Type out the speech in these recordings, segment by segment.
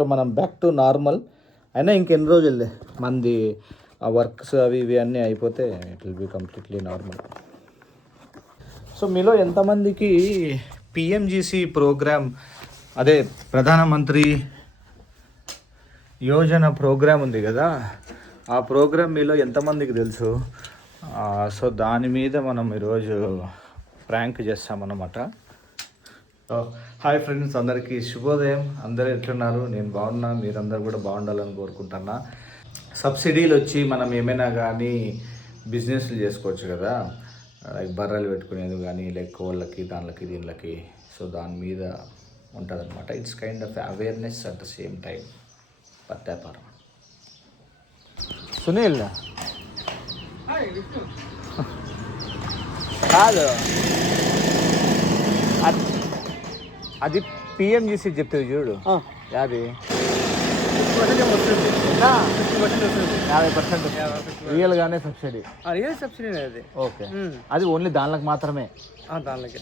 So మనం back to normal. అయినా ఇంకెన్ని రోజులే మంది ఆ వర్క్స్ అవి ఇవి అన్నీ అయిపోతే it will be completely normal. So మీలో ఎంతమందికి పిఎంజిసి ప్రోగ్రామ్, అదే ప్రధానమంత్రి యోజన ప్రోగ్రామ్ ఉంది కదా, ఆ ప్రోగ్రామ్ మీలో ఎంతమందికి తెలుసు? సో దాని మీద మనం ఈరోజు ప్రాంక్ చేస్తామన్నమాట. హాయ్ ఫ్రెండ్స్, అందరికీ శుభోదయం. అందరూ ఎట్లున్నారు? నేను బాగున్నా, మీరందరూ కూడా బాగుండాలని కోరుకుంటున్నా. సబ్సిడీలు వచ్చి మనం ఏమైనా కానీ బిజినెస్లు చేసుకోవచ్చు కదా, లైక్ బర్రెలు పెట్టుకునేది కానీ, లైక్ కోళ్ళకి దానికి దీనికి. సో దాని మీద ఉంటుంది అనమాట. It's kind of awareness at the same time. పత్తాపారం సునీల్ కాదు, అది పిఎంజిసి చెప్తుంది చూడు, అది 50% రియల్గానే సబ్సిడీ. రియల్ సబ్సిడీ అది. ఓకే, అది ఓన్లీ దానికి మాత్రమే. దానికి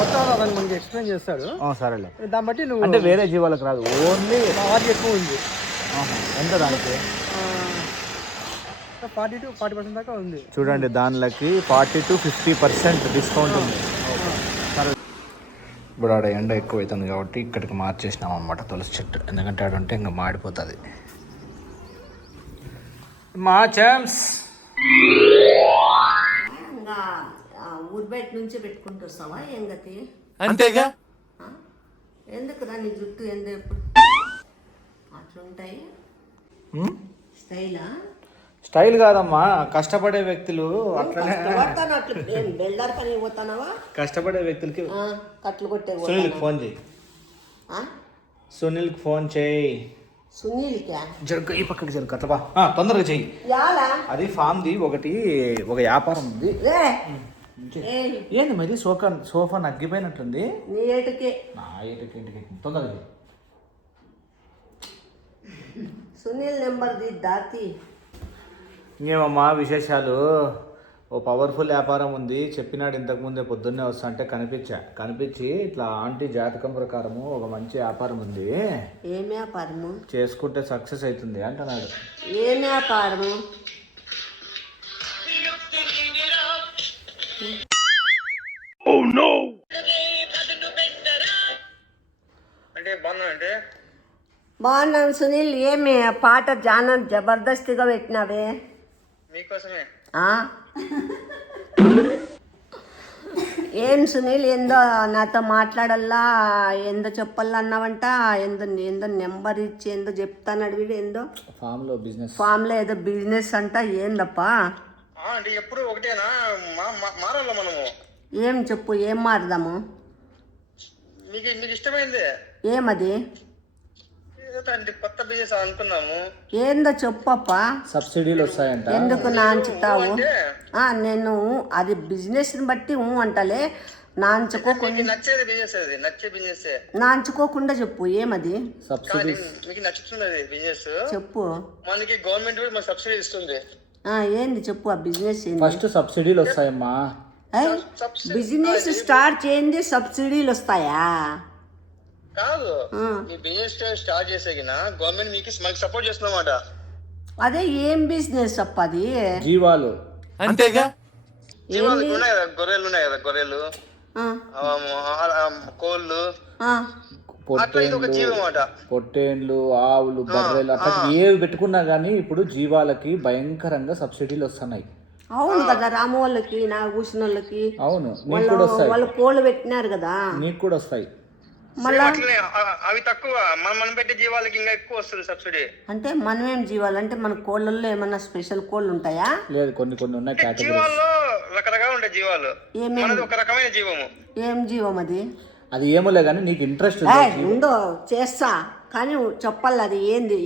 మొత్తం అతను మనకి ఎక్స్ప్లెయిన్ చేస్తాడు. సరేలే, దాన్ని బట్టి నువ్వు అంటే వేరే జీవాలకు రాదు, ఓన్లీ వాటి ఎక్కువ ఉంది. ఎంత దానికి? 40% దాకా ఉంది. చూడండి, దానిలోకి 40 to 50% డిస్కౌంట్ ఉంది. సరే, ఇప్పుడు ఆడ ఎండ ఎక్కువ అవుతుంది కాబట్టి ఇక్కడికి మార్చేసినాం అనమాట తులసి చెట్టు. ఎందుకంటే ఆడ ఉంటే ఇంకా మాడిపోతుంది. మా ఛాన్స్ ఊరు బయట నుంచే పెట్టుకుంటూ వస్తావా? ఏం గతి? అంతేగా. ఎందుకురా నీ జుట్టు ఎప్పుడు అట్లుంటాయి? స్టైలా? స్టైల్ కాదమ్మా, కష్టపడే వ్యక్తులు అట్లనే. బెల్డర్ పని పోతానవా? కష్టపడే వ్యక్తులకి కట్లు కొట్టే. సునీల్కి ఫోన్ చేయి. సునీల్కి ఫోన్ చేయి. సునీల్కా? జరుగు, ఈ పక్కకి జరుగు, అట్లా తొందరగా చెయ్యి. అది ఫామ్ది ఒకటి, ఒక వ్యాపారం ఉంది. ఏంది మరి సోఫా నగ్గిపోయినట్లుంది. నీ ఏటుకే. నా ఏటుకి ఇంటికి తొందరగా చెయ్యి. సునీల్ నెంబర్ది దాతి. ఇంకేమమ్మా విశేషాలు? ఓ పవర్ఫుల్ వ్యాపారం ఉంది, చెప్పినాడు ఇంతకుముందే, పొద్దున్నే వస్తా అంటే కనిపించి ఇట్లా ఆంటీ జాతకం ప్రకారము ఒక మంచి వ్యాపారం ఉంది, ఏం వ్యాపారము చేసుకుంటే సక్సెస్ అవుతుంది అంటున్నాడు. ఏం వ్యాపారము? బాగున్నాను సునీల్. ఏమి పాట జాన జబర్దస్తిగా పెట్టినావే? మీకోసమే. ఏం సునీల్, ఏందో నాతో మాట్లాడల్లా, ఏందో చెప్పల్లా అన్నావంట. ఏందో నెంబర్ ఇచ్చి ఏందో చెప్తాను వీడు. ఏందో ఫామ్లో ఏదో బిజినెస్ అంట. ఏందప్పా? ఎప్పుడు ఒకటేనా? మారాల మనము. ఏం చెప్పు, ఏం మారదాము? మీకు ఇష్టమైంది ఏమది? కొత్త బిజినెస్ అనుకున్నాము. ఏందో చెప్పప్పా. సబ్సిడీలు వస్తాయంట. ఎందుకు నాంచుతావు? నేను అది బిజినెస్ బట్టి అంటలే, నాంచుకోకుండా. నచ్చేది బిజినెస్, అది నచ్చే బిజినెస్. నాంచుకోకుండా చెప్పు, ఏమది? మీకు నచ్చుతున్నది బిజినెస్ చెప్పు. మనకి గవర్నమెంట్ కూడా సబ్సిడీ ఇస్తుంది. ఏంది చెప్పు ఆ బిజినెస్. ఫస్ట్ సబ్సిడీలు వస్తాయమ్మా. బిజినెస్ స్టార్ట్ చేయండి, సబ్సిడీలు వస్తాయా? కాదు, ఈ బిజినెస్ స్టార్ట్ చేసేగిన గవర్నమెంట్ మీకు మనకి సపోర్ట్ చేస్తున్నమాట. అదే ఏం బిజినెస్ అప్ప అది? జీవాలు. అంతేగా. జీవాలు ఉన్నాయి కదా, గొర్రెలు ఉన్నాయి కదా, గొర్రెలు, కోళ్ళు, పొట్టేండ్లు, ఆవులు, బర్రెలు, అట్లా ఏవి పెట్టుకున్నా గానీ ఇప్పుడు జీవాలకి భయంకరంగా సబ్సిడీలు వస్తున్నాయి. అవును కదా, రాము వాళ్ళకి, నా కూసిన వాళ్ళకి. అవును, వాళ్ళు కోళ్ళు పెట్టినారు కదా, నీకు కూడా వస్తాయి. అవి తక్కువ, మనం పెట్టే జీవాలకి ఇంకా ఎక్కువ వస్తుంది సబ్సిడీ. అంటే మనమేం జీవాలు అంటే మన కోళ్ళల్లో ఏమన్నా స్పెషల్ కోళ్ళు ఉంటాయా? లేదు, కొన్ని ఉన్నాయి కేటగిరీస్. జీవాల్లో రకరకాలు ఉంటాయి జీవాలు. ఏమేమి? ఒక రకమైన జీవము. ఏం జీవం అది? అది ఏమోలే కానీ నీకు ఇంట్రెస్ట్ ఉందో చేస్తా, కానీ చెప్పాలి అది ఏంది,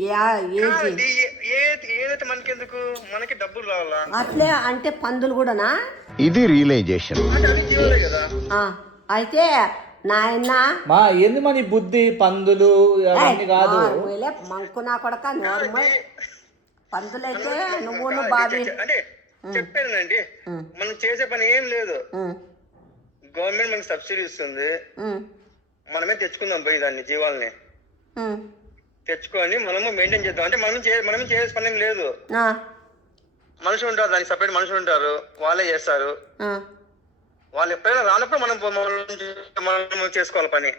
ఏదైతే మనకెందుకు, మనకి డబ్బులు రావాలా? అట్లే అంటే పందులు కూడానా? ఇది రియలైజేషన్. అయితే నాయన మా ఏంది మన బుద్ధి, పందులు అవన్నీ కాదు. మంకు నా కొడక నార్మల్ పందులైతే నువ్వు బాబీ అంటే చెప్పానండి. మనం చేసే పని ఏం లేదు, గవర్నమెంట్ మనకి సబ్సిడీ ఇస్తుంది, మనమే తెచ్చుకుందాం పోయి దాన్ని జీవాలని తెచ్చుకొని మనము మెయింటైన్ చేద్దాం. అంటే మనం చేసే పని ఏం లేదు. మనుషులు ఉంటారు, దానికి సపరేట్ మనుషులు ఉంటారు, వాళ్ళే చేస్తారు. వాళ్ళు ఎప్పుడైనా రానప్పుడు మనం చేసుకోవాలి పని.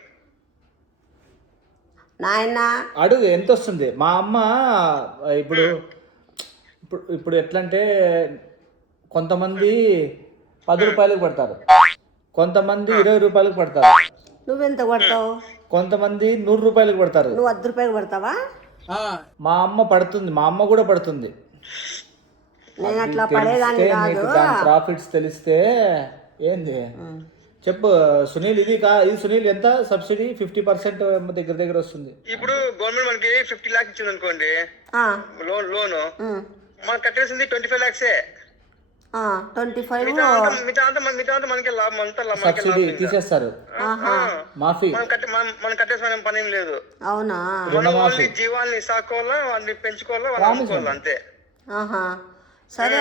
అడుగు ఎంత వస్తుంది. మా అమ్మ ఇప్పుడు ఇప్పుడు ఇప్పుడు ఎట్లా అంటే కొంతమంది 10 రూపాయలకు పడతారు, కొంతమంది 20 రూపాయలకు పడతారు. నువ్వెంత పడతావు? కొంతమంది 100 రూపాయలకు పడతారు. నువ్వు 10 రూపాయలు పడతావా? మా అమ్మ పడుతుంది, మా అమ్మ కూడా పడుతుంది. నేను అట్లా పడేదాన్ని కాదు. ప్రాఫిట్స్ తెలిస్తే ఏంది చెప్పు సునీల్. ఇది సునీల్ ఎంత సబ్సిడీ? 50% దగ్గర వస్తుంది. ఇప్పుడు గవర్నమెంట్ మనకి 50 lakhs ఇచ్చింది అనుకోండి లోన్, మనకు కట్టేసింది 25 lakhs. 25 మిగతా మనకి లాభం అంతా సబ్సిడీ తీసేస్తారు, మాఫీ. మనం కట్టేసిన పని ఏం లేదు. అవునా? ఓన్లీ జీవాల్ని సాకోవాలా, వాటిని పెంచుకోవాలా, వాళ్ళు అమ్ముకోవాలా అంతే. సరే,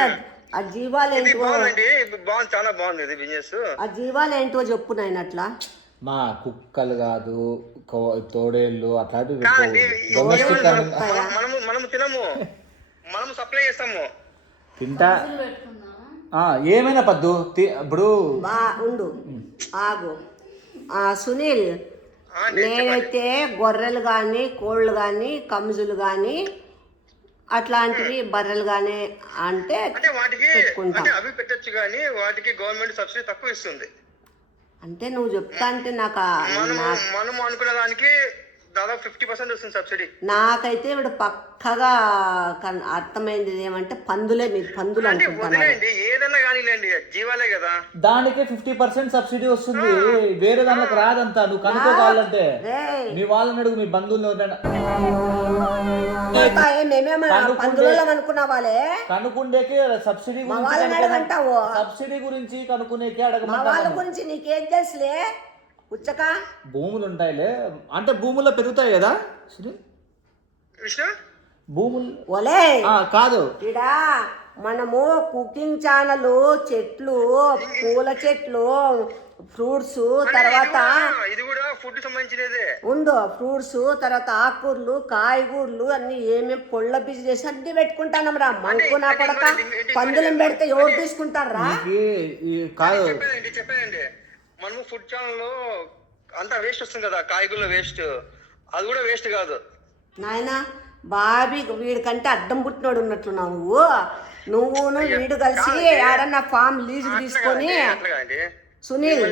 ఆ జీవాలు ఏంటో బాగుందండి, బాగుంది, చాలా బాగుంది ఇది బిజినెస్. ఆ జీవాలు ఏంటో చెప్పు నాయన. అట్లా మా కుక్కలు కాదు, తోడేళ్ళు అట్లాంటివి మనము తినము, మనము సప్లై చేస్తాము. తింటా ఏమైనా పద్దు ఇప్పుడు ఉండు ఆగు. సునీల్, నేనైతే గొర్రెలు కానీ, కోళ్ళు కానీ, కమ్జులు కానీ, అట్లాంటివి బర్రెలు కానీ అంటే వాటికి అవి పెట్టచ్చు, కానీ వాటికి గవర్నమెంట్ సబ్సిడీ తక్కువ ఇస్తుంది. అంటే నువ్వు చెప్తా అంటే నాకు మనం అనుకునే దానికి దాదాపు 50% వస్తుంది సబ్సిడీ. నాకైతే ఇప్పుడు పక్కగా అర్థమైంది ఏమంటే పందులే, మీరు పందులు అనుకుంటున్నారు. ఏదన్నా కానీ లేండి, జీవాలే కదా, దానికే 50% సబ్సిడీ వస్తుంది. వేరే దానికి రాదంతా. నువ్వు కనుక్కోవాలంటే మీ వాళ్ళని అడుగు, మీ బంధువులు అనుకున్నా వాళ్ళే కనుక్కుండేకి సబ్సిడీ అడగంటావు. సబ్సిడీ గురించి కనుక్కునేకి వాళ్ళ గురించి నీకేం తెలుసులే ఉచ్చక. భూములు ఉంటాయిలే, అంటే భూముల్లో పెరుగుతాయి కదా భూములు. ఓలే కాదు, ఇడా మనము కుకింగ్ ఛానల్, చెట్లు, పూల చెట్లు, ఫ్రూట్స్, తర్వాత ఇది కూడా ఫుడ్ సంబంధించినదే ఉందో ఫ్రూట్స్, తర్వాత ఆకుకూరలు, కాయగూరలు అన్ని ఏమేమి పొళ్ళ బిజినెస్ అన్ని పెట్టుకుంటాం రా. మనకు నా కొడక పందులను పెడితే ఎవరు తీసుకుంటారా? చెప్పానండి, మనము ఫుడ్ ఛానల్ లో అంతా వేస్ట్ వస్తుంది కదా, కాయగూరల వేస్ట్, అది కూడా వేస్ట్ కాదు నాయనా. బాబీ వీడికంటే అడ్డం పుట్టినోడు ఉన్నట్లున్నావు నువ్వును వీడు కలిసి ఆడన్నా ఫామ్ లీజ్ తీసుకొని. సునీల్,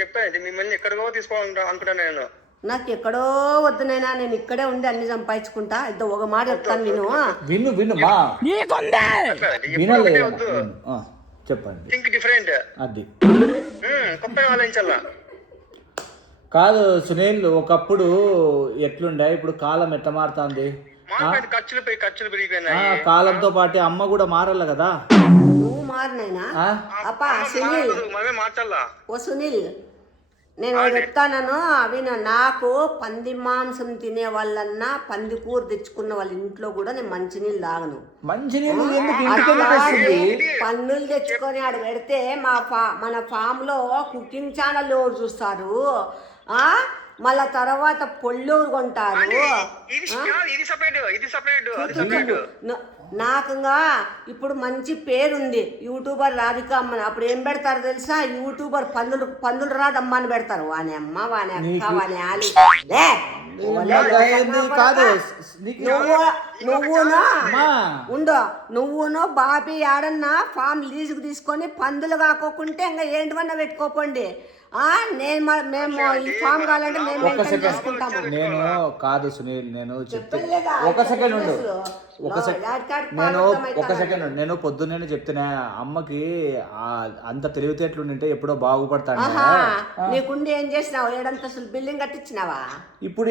చెప్పానండి, మిమ్మల్ని ఎక్కడికో తీసుకోవాలని అనుకుంటాను నేను. నాకు ఎక్కడో వద్దునైనా, నేను ఇక్కడే ఉండి అన్ని సంపాదించుకుంటా. ఇద్దరు ఒక మాట చెప్తాను విను చెప్పండి. థింక్ డిఫరెంట్, అది కొత్తగా ఆలోచించాలా. కాదు సునీల్, ఒకప్పుడు ఎట్లుండే, ఇప్పుడు కాలం ఎట్లా మారుతుంది. ఖర్చులు పెరిగిపోయినాయి. కాలంతో పాటు అమ్మ కూడా మారాల కదా. నువ్వు మారినైనా అప్పా సునీల్. మార్చాలా? ఓ సునీల్, నేను చెప్తాను విను. నాకు పంది మాంసం తినే వాళ్ళన్నా, పంది కూర తెచ్చుకున్న వాళ్ళ ఇంట్లో కూడా నేను మంచినీళ్ళు తాగను. పన్నులు తెచ్చుకొని ఆడ పెడితే మన ఫామ్ లో కుకింగ్ ఛానల్ ఎవరు చూస్తారు? మళ్ళా తర్వాత పొల్లూరు కొంటారు. నాకుగా ఇప్పుడు మంచి పేరుంది, యూట్యూబర్ రాధికమ్మ. అప్పుడు ఏం పెడతారు తెలుసా? యూట్యూబర్ పందులు రాదమ్మ అని పెడతారు. వాని అమ్మ, వాని అక్క, వాని ఆలి. నువ్వును బాబీ ఆడన్నా ఫామ్ లీజుకు తీసుకొని పందులు కాకోకుంటే ఇంకా ఏంటివన్నా పెట్టుకోపోండి. మేము ఈ ఫామ్ కావాలంటే నేను కాదు సునీల్, నేను ఒక సెకండ్ ఉండు, నేను పొద్దున్నే చెప్తున్నా అమ్మకి అంత తెలివితేటలు ఉంటే ఎప్పుడో బాగుపడతాను. నీకుండి ఏం చేసినావు? ఏడంతస్తులు బిల్డింగ్ కట్టించినావా? ఇప్పుడు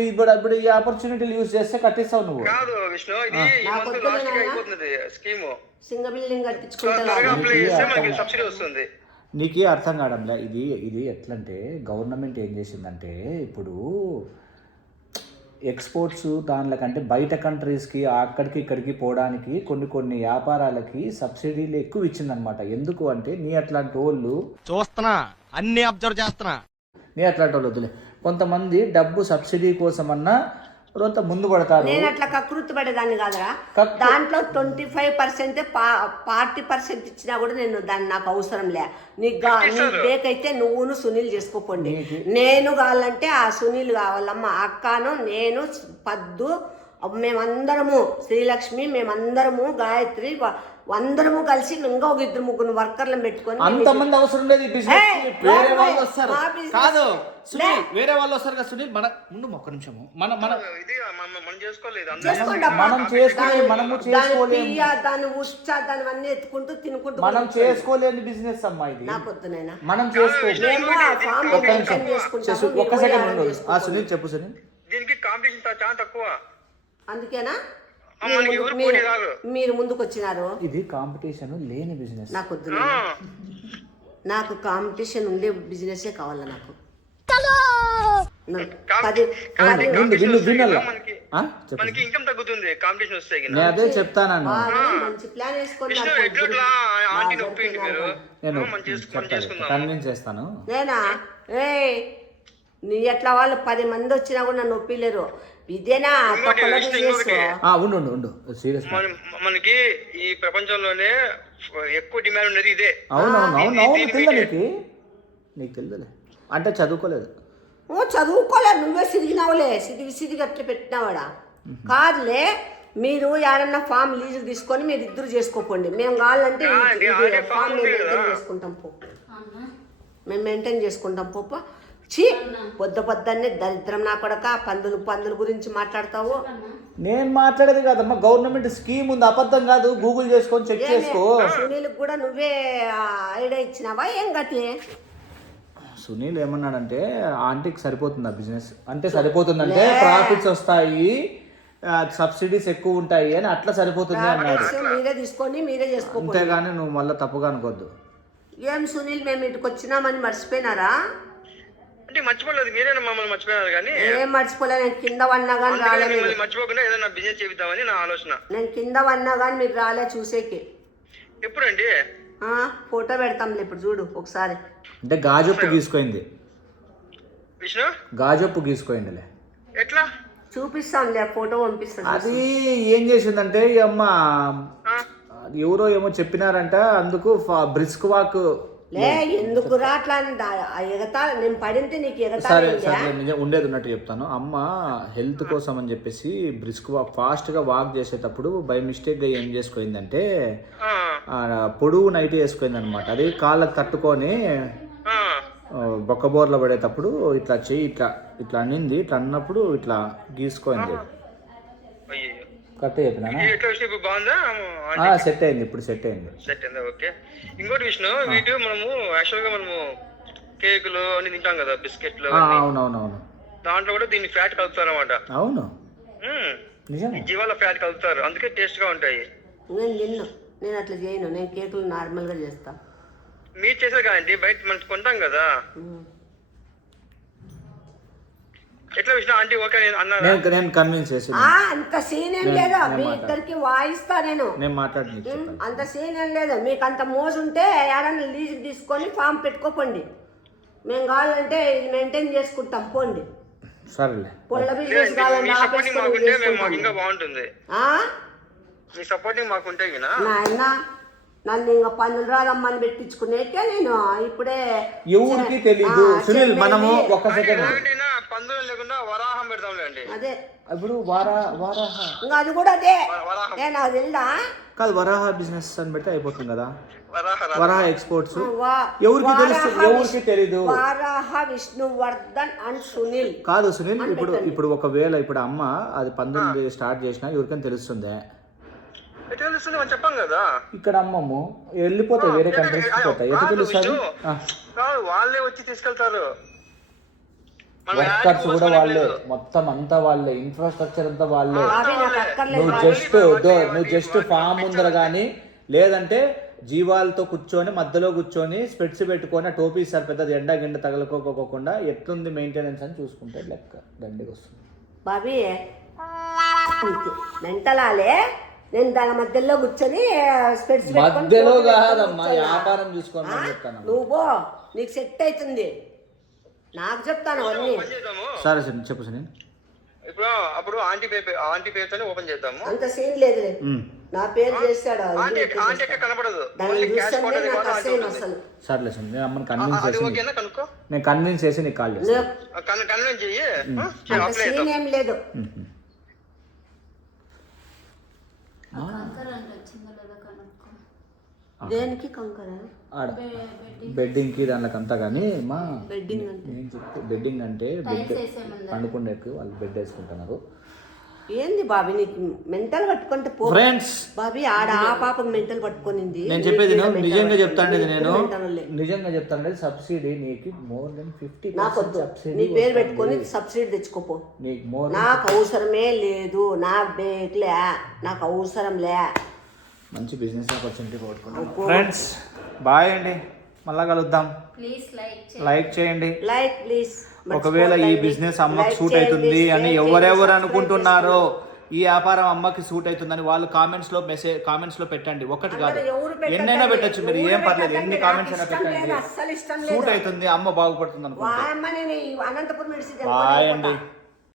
ఈ ఆపర్చునిటీలు యూజ్ చేస్తే కట్టిస్తావు నువ్వు. సింగ బిల్డింగ్ కట్టించుకుంటే నీకే అర్థం కావడంలే. ఇది ఎట్లంటే గవర్నమెంట్ ఏం చేసిందంటే ఇప్పుడు ఎక్స్పోర్ట్స్ దానికంటే బయట కంట్రీస్కి అక్కడికి ఇక్కడికి పోవడానికి కొన్ని వ్యాపారాలకి సబ్సిడీలు ఎక్కువ ఇచ్చిందనమాట. ఎందుకు అంటే నీ అట్లాంటి వాళ్ళు చూస్తున్నా, అన్ని అబ్జర్వ్ చేస్తున్నా, నీ అట్లాంటి వాళ్ళు వద్దులే. కొంతమంది డబ్బు సబ్సిడీ కోసమన్నా కొంత ముందు పడతారు. నేను అట్లా కకృతి పడేదాన్ని కాదురా. దాంట్లో 25% 40% ఇచ్చినా కూడా నేను దాన్ని నాకు అవసరం లే. నీకు బేకైతే నువ్వును సునీల్ చేసుకోపోండి. నేను కావాలంటే ఆ సునీల్ కావాలమ్మా, అక్కను నేను పద్దు మేమందరము, శ్రీలక్ష్మి మేమందరము, గాయత్రి అందరము కలిసి ఇంకా ఒక 2-3 వర్కర్లను పెట్టుకొని అంతమంది అవసరం లేదు. వేరే వాళ్ళు వస్తారు కాదు సునీల్, వేరే వాళ్ళు వస్తారు కదా సునీల్. మన ముందు ఒక్క నిమిషము మనం చేసుకోలేదు, దాన్ని ఎత్తుకుంటూ తినుకుంటూ మనం చేసుకోలేని బిజినెస్ అమ్మా ఇది. నాకు వద్దునైనా మనం చేసుకోలేము. ఒక్క సెకండ్ ఉండు. సునీల్ చెప్పు సునీల్. దీనికి కాంపిటీషన్ చాలా తక్కువ, అందుకేనా పోటీ రాదు. మీరు ముందుకు వచ్చినారు. ఇది కాంపిటీషన్ లేని బిజినెస్. నాకు వద్దు, నాకు కాంపిటీషన్ ఉండే బిజినెస్ కావాలా. నాకు మనకి ఇన్కమ్ తగ్గుతుంది కాంపిటీషన్ వస్తే. నేను అదే చెప్తాను. మంచి ప్లాన్ వేసుకొని కన్విన్స్ చేస్తాను. నేనా నీ ఎట్లా వాళ్ళు 10 మంది వచ్చినా కూడా నన్ను ఒప్పిలేరు. ఇదేనా ఉండు సీరియస్. మనకి ఈ ప్రపంచంలోనే ఎక్కువ డిమాండ్ ఉండేది ఇదే. అవునవును తెలుదా నీకు తెలుదులే. అంటే చదువుకోలేదు. చదువుకోలేదు, నువ్వే సిరిగినావులే. సిరిగి అట్లా పెట్టినావాడా కాదులే. మీరు ఎవరన్నా ఫామ్ లీజు తీసుకొని మీరు ఇద్దరు చేసుకోపోండి. మేము కావాలంటే ఫామ్ మెయింటైన్ చేసుకుంటాం పో, మేము మెయింటైన్ చేసుకుంటాం పోప. చీ పొద్దున్నే దరిద్రం నా కొడక. పందుల గురించి మాట్లాడతావు. నేను మాట్లాడేది కాదమ్మా, గవర్నమెంట్ స్కీమ్ ఉంది, అబద్ధం కాదు. గూగుల్ చేసుకొని చెక్ చేసుకో. సునీల్ కూడా నువ్వే ఐడియా ఇచ్చినావా ఏం గతి? సునీల్ ఏమన్నాడంటే ఆంటీకి సరిపోతుంది ఆ బిజినెస్, అంటే సరిపోతుందంటే ప్రాఫిట్స్ వస్తాయి, సబ్సిడీస్ ఎక్కువ ఉంటాయి అని అట్లా సరిపోతుంది అన్నాడు. మీరే తీసుకొని మీరే చేసుకో, అంతేగాని నువ్వు మళ్ళీ తప్పుగా అనుకోవద్దు. ఏం సునీల్ మేము ఇటుకు వచ్చినామని మర్చిపోయినారా? అంటే మర్చిపోలేదు, మీరేనా మమ్మల్ని మర్చిపోయినారు కానీ. ఏం మర్చిపోలేదు, నేను కింద వన్నా కానీ రాలేదు. మర్చిపోకుండా ఏదైనా బిజినెస్ చేద్దామని నా ఆలోచన. నేను కింద వన్నా కానీ మీరు రాలే చూసేకి. ఎప్పుడండి? ఫోటో పెడతాంలే ఇప్పుడు చూడు ఒకసారి. అంటే గాజొప్పు గీసుకోయింది విష్ణు, గాజొప్పు గీసుకోయిందిలే. ఎట్లా చూపిస్తాంలే, ఫోటో పంపిస్తాను. అది ఏం చేసిందంటే ఈ అమ్మ ఎవరో ఏమో చెప్పినారంట, అందుకు బ్రిస్క్ వాక్ లే ఎందుకు రాట్లా ఎగతా నేను పడింటే నీకు ఎగతా. సరే నిజం ఉండేది ఉన్నట్టు చెప్తాను. అమ్మ హెల్త్ కోసం అని చెప్పేసి బ్రిస్క్ వాక్ ఫాస్ట్గా వాక్ చేసేటప్పుడు బై మిస్టేక్గా ఏం చేసుకోయిందంటే పొడుగు నైట్ వేసుకుంది అనమాట. అది కాళ్ళకు తట్టుకొని బొక్కబోర్లో పడేటప్పుడు ఇట్లా చెయ్యి ఇట్లా అనింది. ఇట్లా అన్నప్పుడు ఇట్లా గీసుకోయింది. కరెక్ట్ చెప్పినా? సెట్ అయింది, ఇప్పుడు సెట్ అయింది. ఓకే. ఇంకోటి విష్ణు, వీటి మనము యాక్చువల్ గా మనము కేకులు అన్ని తింటాం కదా, బిస్కెట్లు. అవునవునవును, దాంట్లో కూడా దీన్ని ఫ్యాట్ కలుపుతారు అనమాట. అవును జీవాల ఫ్యాట్ కలుపుతారు, అందుకే టేస్ట్ గా ఉంటాయి. నేను అట్లా చేయను, నేను కేకులు నార్మల్ గా చేస్తా. మీరు చేసేది కాదండి, బయట మనం కొంటాం కదా. ఎట్లా విషయం ఆంటీ ఓకే అన్నారు, నేను కన్విన్స్ చేసి. అంత సీన్ ఏం లేదు, మీ ఇద్దరికి వాయిస్తా నేను మాట్లాడి. అంత సీన్ ఏం లేదు. మీకు అంత మోజు ఉంటే ఏడన్నా లీజుకి తీసుకొని ఫామ్ పెట్టుకోపోండి. మేము కావాలంటే ఇది మెయింటైన్ చేసుకుంటాం పోండి. సరేలే, పొల్ల బిజినెస్ కావాలంటే ఇంకా బాగుంటుంది. మీ సపోర్టింగ్ మాకు ఉంటే నాయన నన్ను ఇంకా పన్నులు రాదమ్మని పెట్టించుకునేకే నేను ఇప్పుడే ఎవరికి తెలీదు. సునీల్ మనము ఒక సెకండ్ పందులు లేకుండా వరాహం పెడతాంలేండి. అదే ఇప్పుడు వారాహ ఇంకా అది కూడా అదే నాకు తెలుదా కాదు, వరాహ బిజినెస్ అని పెడితే అయిపోతుంది కదా. వరాహ ఎక్స్పోర్ట్స్ ఎవరికి తెలీదు. వరాహ విష్ణువర్ధన్ అండ్ సునీల్ కాదు సునీల్. ఇప్పుడు ఒకవేళ ఇప్పుడు అమ్మ అది పందులు స్టార్ట్ చేసినా ఎవరికైనా తెలుస్తుంది. చెప్పాం కదా ఇక్కడ అమ్మము వెళ్ళిపోతాయి, వేరే కంట్రీస్ పోతాయి. ఎట్లా తెలుస్తుంది? వాళ్ళే వచ్చి తీసుకెళ్తారు. వర్కర్స్ కూడా వాళ్ళే, మొత్తం అంతా వాళ్ళే, ఇన్ఫ్రాస్ట్రక్చర్ అంతా వాళ్ళే. నువ్వు జస్ట్ ఫామ్ ముందర కానీ లేదంటే జీవాలతో కూర్చొని మధ్యలో కూర్చొని స్పెట్స్ పెట్టుకొని టోపీ ఇస్తారు పెద్దది, ఎండ గిండ తగలకోకుండా ఎట్లుంది మెయింటెనెన్స్ అని చూసుకుంటే లెక్క దండికి వస్తుంది. బాబీ మెంటలాలే, నేను దాని మధ్యలో కూర్చొని స్పెట్స్ మధ్యలో కాదమ్మా, వ్యాపారం చూసుకోమని చెప్తాను. నువ్వు నీకు సెట్ అవుతుంది. నాకు చెప్తాను అన్నీ. పని చేద్దాము. సరే సార్ చెప్పు సార్. ఇప్పుడు అప్పుడు ఆంటీ పేరుతోనే ఓపెన్ చేద్దాము. అంత సీన్ లేదులే, నా పేరు చేస్తాడు. ఆంటీ ఎక్కడ కనపడదు. దాన్ని ఓన్లీ క్యాష్ చూస్తేనే కోటది నాకు మాత్రం ఆంటీ అసహ్యం ఉంటుంది. అసలు. సర్లే సార్, నేను అమ్మని కన్విన్స్ అది చేసి ఓకేనా కనుక్కో. నేను కన్విన్స్ చేసి నీకు కాల్ చేస్తాను. కన్విన్స్ చెయ్యి. అంత అప్లై సీన్ ఏం లేదు. దేనికి కంకర? ఆడ బెడ్డింగ్కి దానికంతా కానీ మా బెడ్డింగ్ అంటే నేను చెప్తే బెడ్డింగ్ అంటే బెడ్ పండుకుండేకి వాళ్ళు బెడ్ వేసుకుంటున్నారు. ఏంది బాబీ నీకు మెంటల్ పట్టుకుంటే పో ఫ్రెండ్స్, బాబీ ఆడ ఆ పాప మెంటల్ పట్టుకునింది. నేను చెప్పేది నిజంగా చెప్తాండి, నిజంగా చెప్తాండి. సబ్సిడీ నీకు మోర్ దెన్ 50 నాకొద్దు, నీ పేరు పెట్టుకొని సబ్సిడీ తెచ్చుకోపో. నీకు మోర్ నాకు అవసరమే లేదు, నా బేక్లే, నాకు అవసరం లే. మంచి బిజినెస్ ఆపర్చునిటీ కొట్టుకున్నాం. ఫ్రెండ్స్ బాయ్ అండి, మళ్ళా కలుద్దాం. లైక్ చేయండి. Like please. ఒకవేళ ఈ బిజినెస్ అమ్మకి సూట్ అవుతుంది అని ఎవరెవరు అనుకుంటున్నారో, ఈ వ్యాపారం అమ్మకి సూట్ అవుతుందని వాళ్ళు కామెంట్స్ లో పెట్టండి. ఒకటి కాదు, ఎన్నైనా పెట్టచ్చు, మీరు ఏం పర్లేదు, ఎన్ని కామెంట్స్ అయినా పెట్టండి. సూట్ అవుతుంది, అమ్మ బాగుపడుతుంది అనుకుంటా. అనంతపురం బాయ్ అండి.